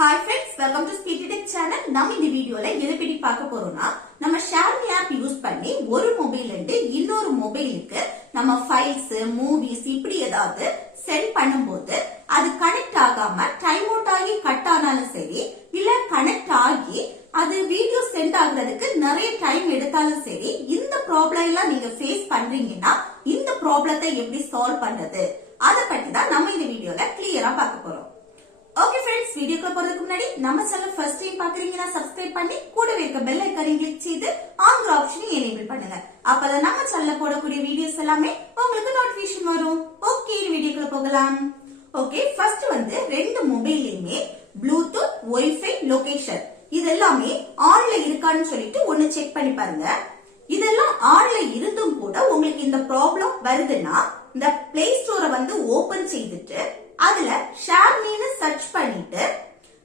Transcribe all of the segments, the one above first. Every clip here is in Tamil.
Hi friends, welcome to Speedy Tech channel. நம்ம இந்த வீடியோல எதை பத்தி பார்க்க போறோம்னா நம்ம ஷேர்மி ஆப் யூஸ் பண்ணி ஒரு மொபைல்ல இருந்து இன்னொரு மொபைலுக்கு நம்ம ஃபைல்ஸ், மூவிஸ் இப்படி ஏதாவது சென்ட் பண்ணும்போது அது கனெக்ட் ஆகாம டைம் அவுட் ஆகி கட் ஆனாலும் சரி இல்ல கனெக்ட் ஆகி அது வீடியோ சென்ட் ஆகுறதுக்கு நிறைய டைம் எடுத்தாலும் சரி இந்த ப்ராப்ளம் எல்லாம் நீங்க ஃபேஸ் பண்றீங்கன்னா இந்த ப்ராப்ளத்தை எப்படி சால்வ் பண்றது அதை பத்தி தான் நம்ம இந்த வீடியோல கிளியரா பார்க்க போறோம். ஓகே फ्रेंड्स, வீடியோக்குள்ள போறதுக்கு முன்னாடி நம்ம சேனல் ஃபர்ஸ்ட் டைம் பாக்குறீங்கன்னா சப்ஸ்கிரைப் பண்ணி கூடவே இருக்க பெல் ஐகானையும் கிளிக் செய்து ஆங்கிற ஆப்ஷனை எனேபிள் பண்ணுங்க. அப்பதான் நம்ம சேனல்ல போடக்கூடிய வீடியோஸ் எல்லாமே உங்களுக்கு நோட்டிஃபிகேஷன் வரும். ஓகே, வீடியோக்குள்ள போகலாம். ஓகே, ஃபர்ஸ்ட் ரெண்டு மொபைல்லையுமே ப்ளூடூத், வைஃபை, லொகேஷன் இதெல்லாமே ஆன்ல இருக்கான்னு சொல்லிட்டு ஒன்னு செக் பண்ணி பாருங்க. இதெல்லாம் ஆன்ல இருந்தும் கூட உங்களுக்கு இந்த ப்ராப்ளம் வருதுன்னா இந்த பிளே ஸ்டோரை ஓபன் செய்துட்டு அதுல ஷேர்மின்னு சர்ச் பண்ணிட்டு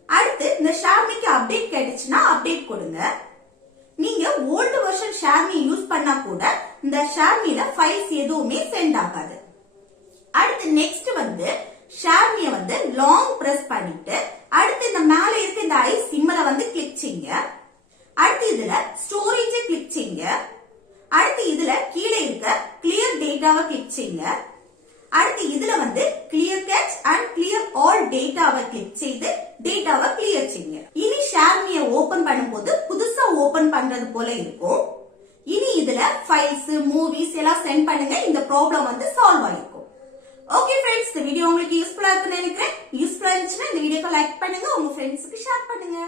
அடுத்து இந்த ஷேர்மிக்கு அப்டேட் கிடைச்சுன்னா அப்டேட் கொடுங்க. நீங்க ஓல்டு வெர்ஷன் ஷேர்மி யூஸ் பண்ணா கூட இந்த ஷேர்மில ஃபைல்ஸ் எதுவுமே சென்ட் ஆகாது. அடுத்து நெக்ஸ்ட் ஷேர்மிய லாங் பிரஸ் பண்ணிட்டு அடுத்து இந்த மேல இருக்க இந்த ஐ சிம்மல கிளிக் செய்யுங்க. அடுத்து இதுல ஸ்டோரேஜ் கிளிக் செய்யுங்க. அடுத்து இதுல கீழே இருக்க கிளியர் டேட்டாவை கிளிக் செய்யுங்க. அடுத்து இதுல clear catch and clear all டேட்டாவை கிளிக் செய்து டேட்டாவை கிளியர் செய்யுங்க. இனி ஷேர்மிய ஓபன் பண்ணும்போது புதுசா ஓபன் பண்றது போல இருக்கும். இனி இதுல ஃபைல்ஸ், மூவிஸ் எல்லாம் சென்ட் பண்ணுங்க. இந்த ப்ராப்ளம் சால்வ் ஆயிருக்கும். ஓகே फ्रेंड्स, இந்த வீடியோ உங்களுக்கு யூஸ்ஃபுல்லா இருக்குன்னு நினைக்கிறேன். யூஸ்ஃபுல்லா இருந்துச்சுன்னா இந்த வீடியோக்கு லைக் பண்ணுங்க, உங்க ஃப்ரெண்ட்ஸ்க்கு ஷேர் பண்ணுங்க.